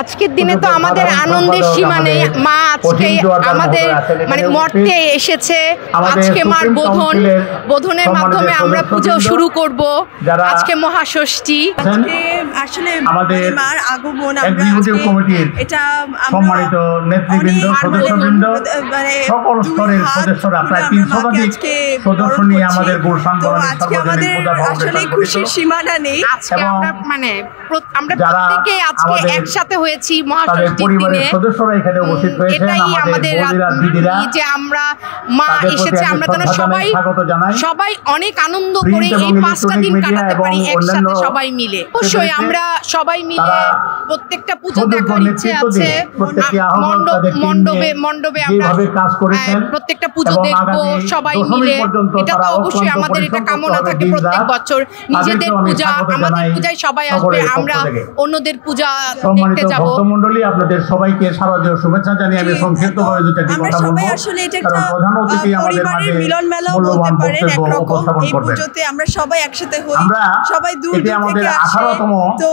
আজকের দিনে তো আমাদের আনন্দের সীমা নেই। মা আজকে আমাদের মানে মর্তে এসেছে, আজকে মার বোধনের মাধ্যমে আমরা পুজো শুরু করব। আজকে মহাষষ্ঠী, আসলে আমাদের মার আগমন এক্সিকিউটিভ কমিটির এটা সম্মানিত নেতৃবৃন্দ, সদস্যবৃন্দ, সকল স্তরের সদস্যরা প্রায় 300 সদস্য নিয়ে আমাদের গুলশান বনানী সর্বজনীন পূজা আসলে খুশির সীমানা নেই। আজকে আমরা মানে আমরা প্রত্যেকে আজকে একসাথে হয়েছি মহাষষ্ঠীর দিনে। সদস্যরা এখানে উপস্থিত হয়েছেন, এটাই আমাদের যে আমরা মা এসেছে, আমরা যেন সবাই অনেক আনন্দ করে এই 5টা দিন কাটাতে পারি একসাথে সবাই মিলে। অবশ্যই আমরা সবাই মিলে প্রত্যেকটা পুজো দেখার ইচ্ছে আছে। মণ্ডপে আমরা প্রত্যেকটা পুজো দেখবো সবাই মিলে। এটা তো অবশ্যই আমাদের এটা কামনা থাকে প্রত্যেক বছর। নিজেদের পূজা, আমাদের পূজায় সবাই আসবে, আমরা অন্যদের পূজা দেখতে যাব। ভক্তমণ্ডলী, আপনাদের সবাইকে শারদীয় শুভেচ্ছা জানিয়ে আমি সংক্ষিপ্তভাবে দুটি কথা বলবো। আসলে এটা একটা পরিবারের মিলন মেলা বলতে পারেন একরকম। এই পুজোতে আমরা সবাই একসাথে হই, সবাই দূর দূর থেকে আসে। তো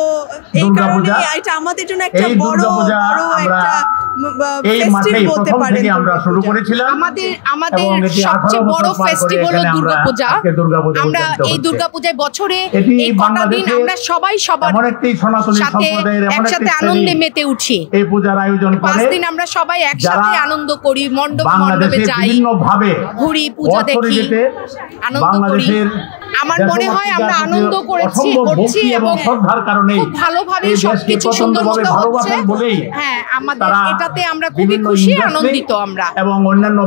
এই কারণে এটা আমাদের জন্য একটা বড় একটা ফেস্টিভ্যাল বলতে পারেন। আমরা শুরু করেছিলাম আমাদের সবচেয়ে বড় ফেস্টিভ্যাল হলো দুর্গাপূজা। আমরা এই দুর্গাপূজায় বছরে এই কটা দিন আমরা সবাই সবার সাথে একসাথে আনন্দে মেতে উঠি। এই পূজার আয়োজন করে 5 দিন আমরা সবাই একসাথে আনন্দ করি, মণ্ডপে যাই, ঘুরি, পূজা দেখি, আনন্দ করি। আমার মনে হয় আমরা আনন্দ করছি এবং খুব ভালোভাবে সবকিছু সুন্দর মতো হচ্ছে। হ্যাঁ, আমাদের এটাতে আমরা খুবই খুশি, আনন্দিত আমরা। এবং অন্যান্য